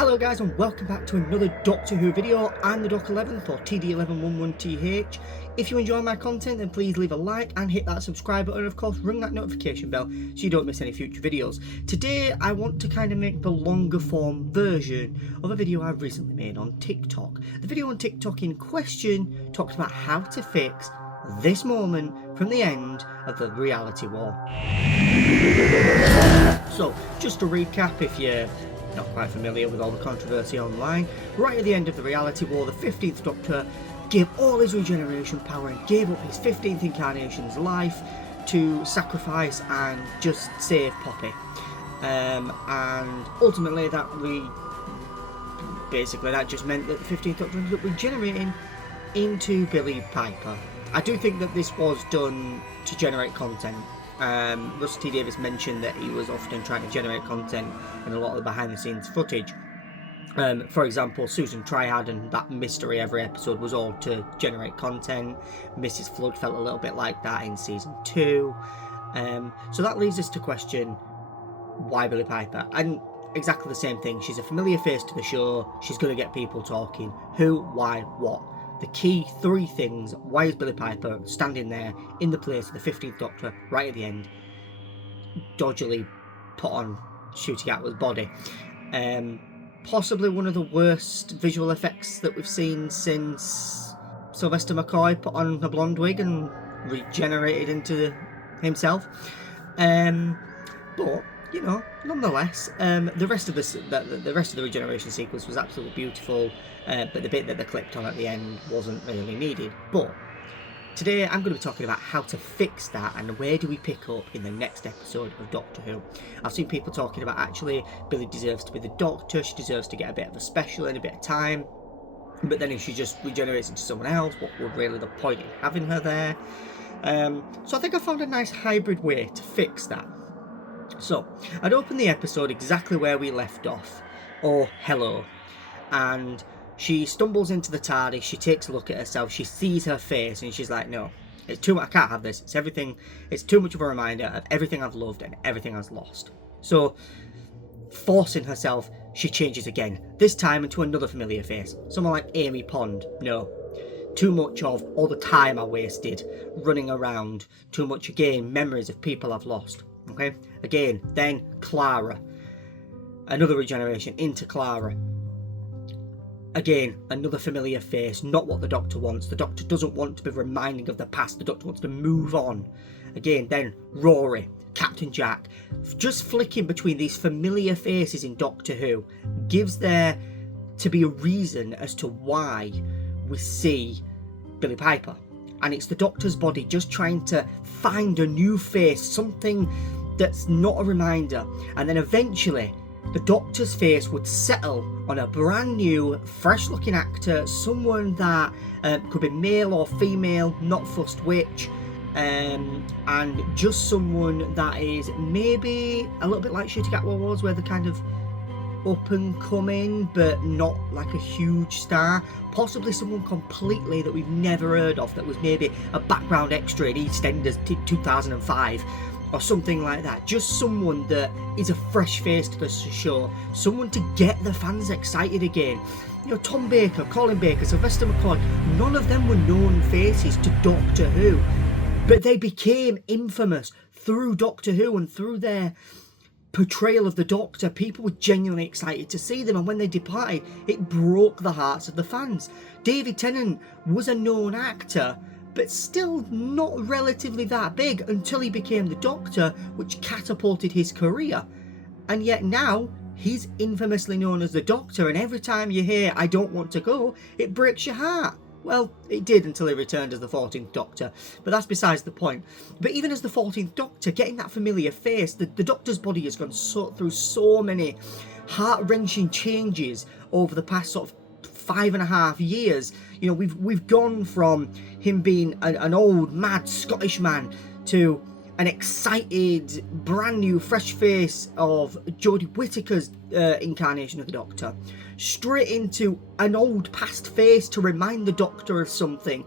Hello guys and welcome back to another Doctor Who video. I'm the Doc 11th or TD1111TH. If you enjoy my content then please leave a like and hit that subscribe button and of course ring that notification bell so you don't miss any future videos. Today I want to kind of make the longer form version of a video I recently made on TikTok. The video on TikTok in question talks about how to fix this moment from the end of the reality war. So just to recap, if you're not quite familiar with all the controversy online, right at the end of the reality war, the 15th Doctor gave all his regeneration power and gave up his 15th incarnation's life to sacrifice and just save Poppy. And ultimately that just meant that the 15th Doctor ended up regenerating into Billie Piper. I do think that this was done to generate content. Russell T Davies mentioned that he was often trying to generate content in a lot of the behind the scenes footage. For example, Susan Triad and that mystery every episode was all to generate content. Mrs. Flood felt a little bit like that in season 2. So that leads us to question, why Billie Piper? And exactly the same thing. She's a familiar face to the show. She's going to get people talking. Who, why, what? The key 3 things. Why is Billie Piper standing there in the place of the 15th Doctor right at the end, dodgily put on Ncuti Gatwa's body? Possibly one of the worst visual effects that we've seen since Sylvester McCoy put on a blonde wig and regenerated into himself. But you know, nonetheless, the rest of the regeneration sequence was absolutely beautiful. But the bit that they clipped on at the end wasn't really needed. But today I'm going to be talking about how to fix that and where do we pick up in the next episode of Doctor Who. I've seen people talking about actually Billie deserves to be the Doctor, she deserves to get a bit of a special and a bit of time. But then if she just regenerates into someone else, what would really the point in having her there? So I think I found a nice hybrid way to fix that. So I'd open the episode exactly where we left off. Oh, hello. And she stumbles into the TARDIS, she takes a look at herself, she sees her face and she's like, no, it's too much, I can't have this, it's too much of a reminder of everything I've loved and everything I've lost. So, forcing herself, she changes again, this time into another familiar face, someone like Amy Pond. No, too much of all the time I wasted running around, too much again, memories of people I've lost. Okay, again, then Clara, another regeneration into Clara. Again, another familiar face, not what the Doctor wants. The Doctor doesn't want to be reminding of the past. The Doctor wants to move on. Again, then Rory, Captain Jack. Just flicking between these familiar faces in Doctor Who gives there to be a reason as to why we see Billie Piper. And it's the Doctor's body just trying to find a new face, something that's not a reminder. And then eventually the Doctor's face would settle on a brand new, fresh looking actor, someone that could be male or female, not fussed which, and just someone that is maybe a little bit like Ncuti Gatwa was, where they're kind of up and coming but not like a huge star. Possibly someone completely that we've never heard of, that was maybe a background extra in EastEnders 2005 or something like that. Just someone that is a fresh face to the show, someone to get the fans excited again. You know, Tom Baker, Colin Baker, Sylvester McCoy, none of them were known faces to Doctor Who, but they became infamous through Doctor Who and through their portrayal of the Doctor. People were genuinely excited to see them, and when they departed, it broke the hearts of the fans. David Tennant was a known actor, but still not relatively that big until he became the Doctor, which catapulted his career. And yet now, he's infamously known as the Doctor, and every time you hear "I don't want to go," it breaks your heart. Well, it did until he returned as the 14th Doctor, but that's besides the point. But even as the 14th Doctor, getting that familiar face, the Doctor's body has gone through so many heart-wrenching changes over the past sort of 5.5 years. You know, we've gone from him being an old, mad Scottish man to an excited, brand new, fresh face of Jodie Whittaker's incarnation of the Doctor, straight into an old past face to remind the Doctor of something,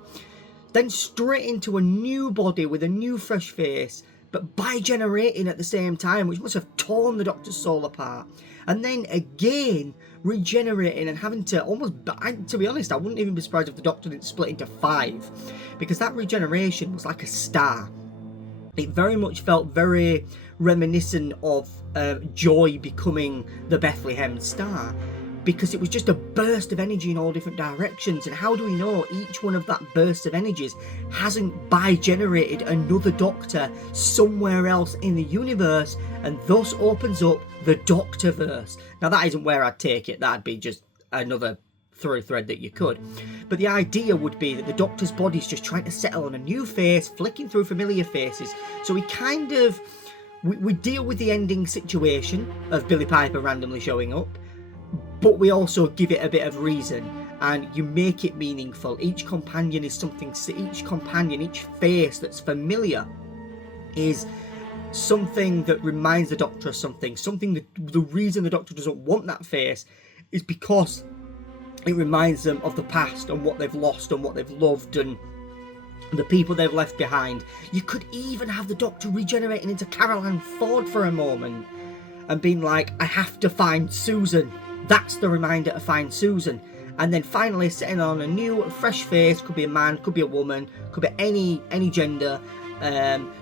then straight into a new body with a new fresh face, but bi-generating at the same time, which must have torn the Doctor's soul apart. And then again, regenerating and having to almost, to be honest, I wouldn't even be surprised if the Doctor didn't split into 5, because that regeneration was like a star. It very much felt very reminiscent of Joy becoming the Bethlehem Star, because it was just a burst of energy in all different directions. And how do we know each one of that burst of energies hasn't bi-generated another Doctor somewhere else in the universe, and thus opens up the Doctorverse? Now, that isn't where I'd take it. That'd be just another through thread that you could. But the idea would be that the Doctor's body's just trying to settle on a new face, flicking through familiar faces. So we kind of... we deal with the ending situation of Billie Piper randomly showing up, but we also give it a bit of reason, and you make it meaningful. Each companion is something, each face that's familiar is something that reminds the Doctor of something that the reason the Doctor doesn't want that face is because it reminds them of the past and what they've lost and what they've loved and the people they've left behind. You could even have the Doctor regenerating into Carol Ann Ford for a moment and being like, I have to find Susan. That's the reminder to find Susan. And then finally setting on a new, fresh face. Could be a man, could be a woman, could be any gender.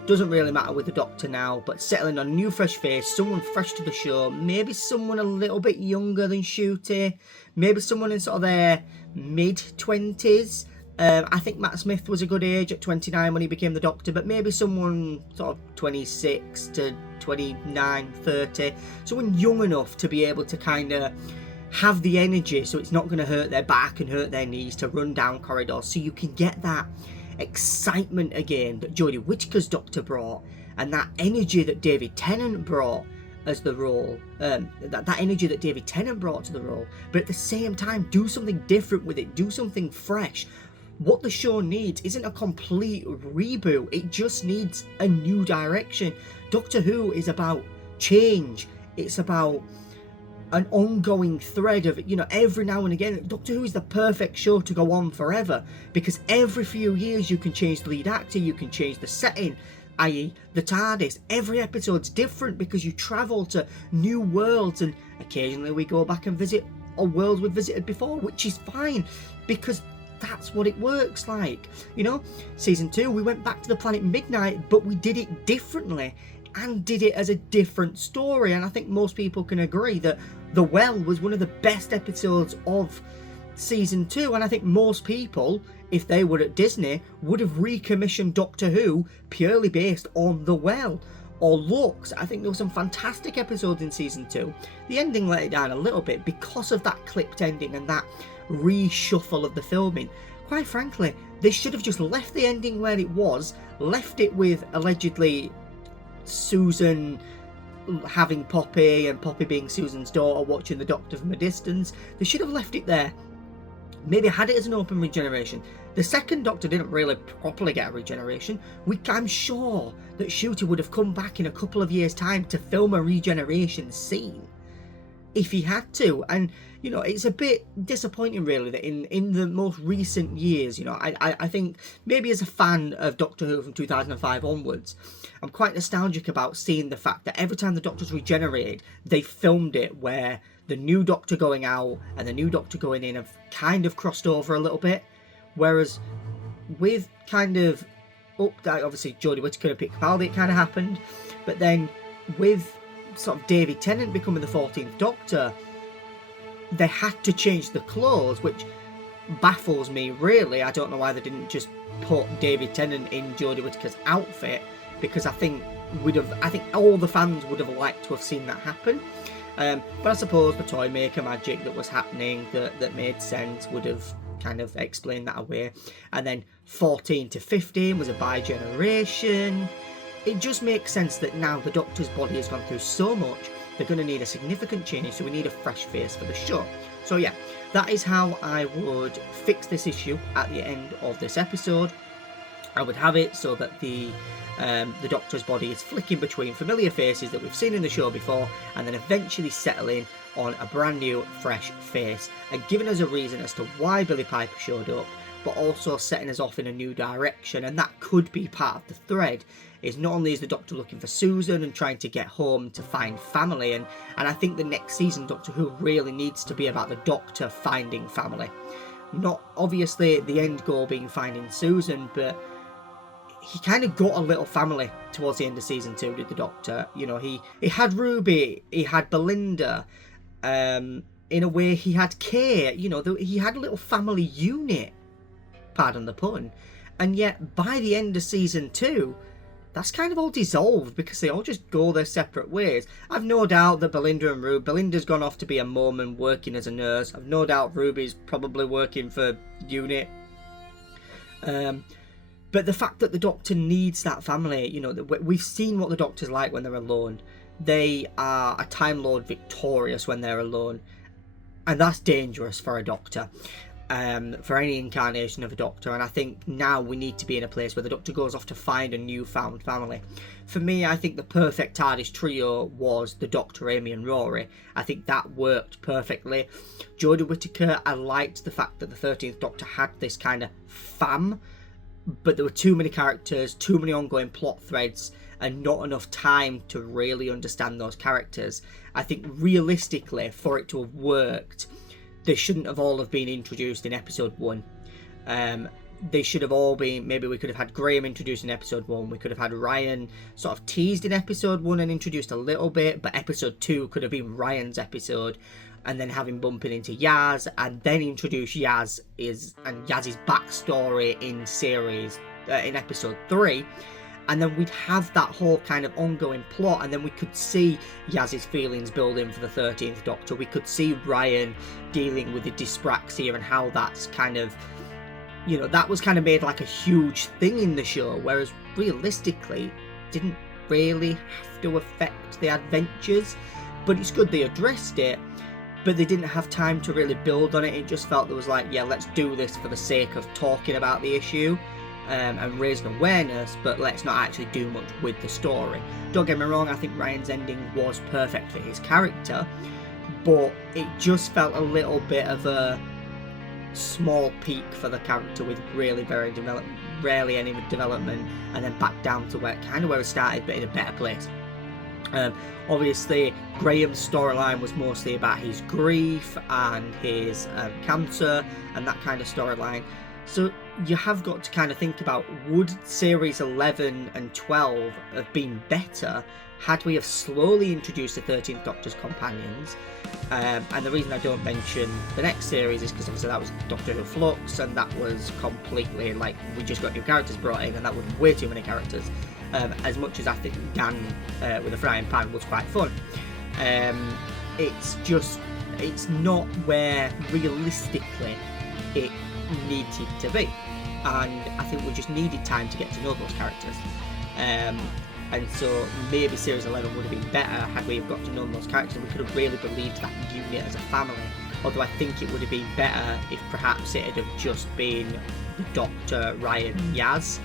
Doesn't really matter with the Doctor now, but settling on a new, fresh face, someone fresh to the show. Maybe someone a little bit younger than Ncuti. Maybe someone in sort of their mid-20s. I think Matt Smith was a good age at 29 when he became the Doctor, but maybe someone sort of 26 to 29, 30. Someone young enough to be able to kind of have the energy so it's not going to hurt their back and hurt their knees to run down corridors, so you can get that excitement again that Jodie Whittaker's Doctor brought, and that energy that David Tennant brought as the role, that energy that David Tennant brought to the role, but at the same time do something different with it, do something fresh. What the show needs isn't a complete reboot, it just needs a new direction. Doctor Who is about change, it's about an ongoing thread of, you know, every now and again. Doctor Who is the perfect show to go on forever, because every few years you can change the lead actor, you can change the setting, i.e. the TARDIS. Every episode's different because you travel to new worlds, and occasionally we go back and visit a world we've visited before, which is fine, because that's what it works like. You know, season 2 we went back to the planet Midnight, but we did it differently and did it as a different story. And I think most people can agree that The Well was one of the best episodes of season 2, and I think most people, if they were at Disney, would have recommissioned Doctor Who purely based on The Well. Or Lux. I think there were some fantastic episodes in season 2. The ending let it down a little bit because of that clipped ending and that reshuffle of the filming. Quite frankly, they should have just left the ending where it was, left it with allegedly Susan having Poppy and Poppy being Susan's daughter watching the Doctor from a distance. They should have left it there. Maybe had it as an open regeneration. The second Doctor didn't really properly get a regeneration. I'm sure that Ncuti would have come back in a couple of years' time to film a regeneration scene if he had to. And, you know, it's a bit disappointing really that in the most recent years, you know, I think maybe as a fan of Doctor Who from 2005 onwards, I'm quite nostalgic about seeing the fact that every time the Doctor's regenerated, they filmed it where the new Doctor going out and the new Doctor going in have kind of crossed over a little bit. Whereas with kind of obviously Jodie Whittaker and Pete Capaldi, it kind of happened, but then with sort of David Tennant becoming the 14th Doctor, they had to change the clothes, which baffles me really. I don't know why they didn't just put David Tennant in Jodie Whittaker's outfit, because I think all the fans would have liked to have seen that happen. But I suppose the toy maker magic that was happening that made sense would have kind of explained that away. And then 14 to 15 was a bi-generation. It just makes sense that now the Doctor's body has gone through so much, they're going to need a significant change, so we need a fresh face for the show. So yeah, that is how I would fix this issue at the end of this episode. I would have it so that the Doctor's body is flicking between familiar faces that we've seen in the show before, and then eventually settling on a brand new, fresh face, and giving us a reason as to why Billie Piper showed up, but also setting us off in a new direction. And that could be part of the thread, is not only is the Doctor looking for Susan and trying to get home to find family, and I think the next season Doctor Who really needs to be about the Doctor finding family. Not obviously the end goal being finding Susan, but he kind of got a little family towards the end of season 2, did the Doctor. You know, he had Ruby, he had Belinda, in a way he had Kay, you know, he had a little family unit, pardon the pun, and yet by the end of season 2, that's kind of all dissolved because they all just go their separate ways. I've no doubt that Belinda's gone off to be a mum and working as a nurse. I've no doubt Ruby's probably working for UNIT. But the fact that the Doctor needs that family, you know, we've seen what the Doctor's like when they're alone. They are a Time Lord victorious when they're alone. And that's dangerous for a Doctor. For any incarnation of a Doctor, and I think now we need to be in a place where the Doctor goes off to find a newfound family. For me, I think the perfect TARDIS trio was the Doctor, Amy and Rory. I think that worked perfectly. Jodie Whittaker, I liked the fact that the 13th Doctor had this kind of fam, but there were too many characters, too many ongoing plot threads, and not enough time to really understand those characters. I think realistically, for it to have worked, they shouldn't have all have been introduced in episode 1. They should have all been, maybe we could have had Graham introduced in episode 1, we could have had Ryan sort of teased in episode 1 and introduced a little bit, but episode 2 could have been Ryan's episode, and then have him bumping into Yaz, and then introduce Yaz's backstory in episode 3. And then we'd have that whole kind of ongoing plot, and then we could see Yaz's feelings building for the 13th Doctor. We could see Ryan dealing with the dyspraxia and how that's kind of, you know, that was kind of made like a huge thing in the show, whereas realistically didn't really have to affect the adventures. But it's good they addressed it, but they didn't have time to really build on it. It just felt there was like, yeah, let's do this for the sake of talking about the issue. And raising awareness, but let's not actually do much with the story. Don't get me wrong, I think Ryan's ending was perfect for his character, but it just felt a little bit of a small peak for the character with rarely any development, and then back down to where it started, but in a better place. Obviously, Graham's storyline was mostly about his grief and his cancer and that kind of storyline. So you have got to kind of think about, would series 11 and 12 have been better had we have slowly introduced the 13th Doctor's companions? And the reason I don't mention the next series is because obviously that was Doctor Who Flux, and that was completely like, we just got new characters brought in, and that was way too many characters. As much as I think Dan with a frying pan was quite fun. It's not where realistically it needed to be, and I think we just needed time to get to know those characters, and so maybe series 11 would have been better had we have got to know those characters, and we could have really believed that unit as a family. Although I think it would have been better if perhaps it had have just been the Doctor, Ryan and Yaz,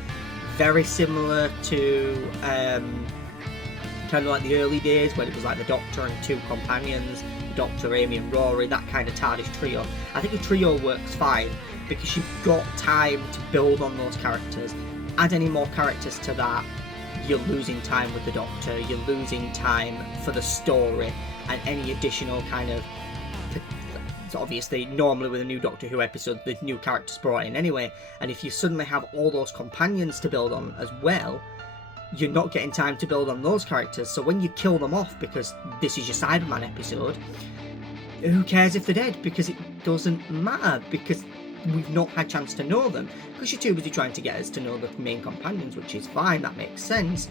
very similar to kind of like the early days when it was like the Doctor and 2 companions, the Doctor, Amy and Rory, that kind of TARDIS trio. I think a trio works fine because you've got time to build on those characters. Add any more characters to that, you're losing time with the Doctor, you're losing time for the story, and any additional kind of, so obviously normally with a new Doctor Who episode the new characters brought in anyway, and if you suddenly have all those companions to build on as well, you're not getting time to build on those characters. So when you kill them off because this is your Cyberman episode, who cares if they're dead? Because it doesn't matter, because we've not had a chance to know them, because you're too busy trying to get us to know the main companions, which is fine, that makes sense,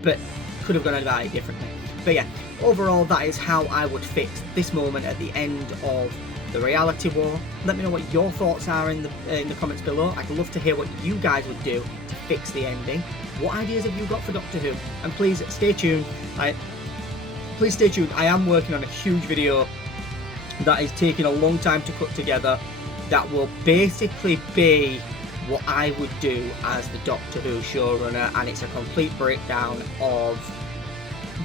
but could have gone about it differently. But yeah, overall that is how I would fix this moment at the end of the reality war. Let me know what your thoughts are in the comments below. I'd love to hear what you guys would do to fix the ending. What ideas have you got for Doctor Who? And please stay tuned. Please stay tuned. I am working on a huge video that is taking a long time to put together, that will basically be what I would do as the Doctor Who showrunner, and it's a complete breakdown of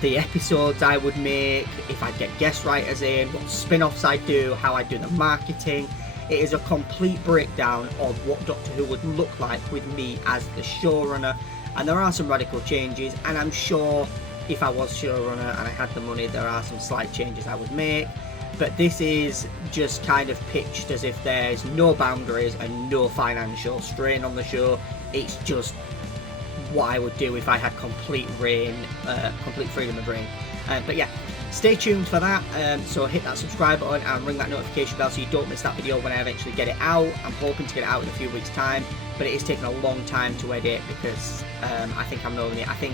the episodes I would make, if I'd get guest writers in, what spin-offs I'd do, how I'd do the marketing. It is a complete breakdown of what Doctor Who would look like with me as the showrunner, and there are some radical changes, and I'm sure if I was showrunner and I had the money, there are some slight changes I would make. But this is just kind of pitched as if there's no boundaries and no financial strain on the show. It's just what I would do if I had complete reign, complete freedom of reign. But yeah, stay tuned for that. So hit that subscribe button and ring that notification bell so you don't miss that video when I eventually get it out. I'm hoping to get it out in a few weeks' time, but it is taking a long time to edit because I think I'm knowing it. I think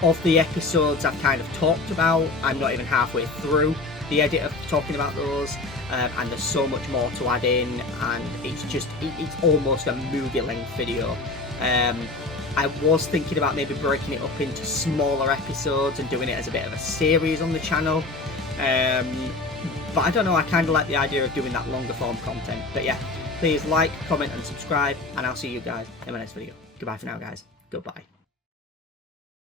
of the episodes I've kind of talked about, I'm not even halfway through the edit of talking about those, and there's so much more to add in, and it's almost a movie length video. I was thinking about maybe breaking it up into smaller episodes and doing it as a bit of a series on the channel, but I don't know, I kind of like the idea of doing that longer form content. But yeah, please like, comment and subscribe, and I'll see you guys in my next video. Goodbye for now, guys. Goodbye.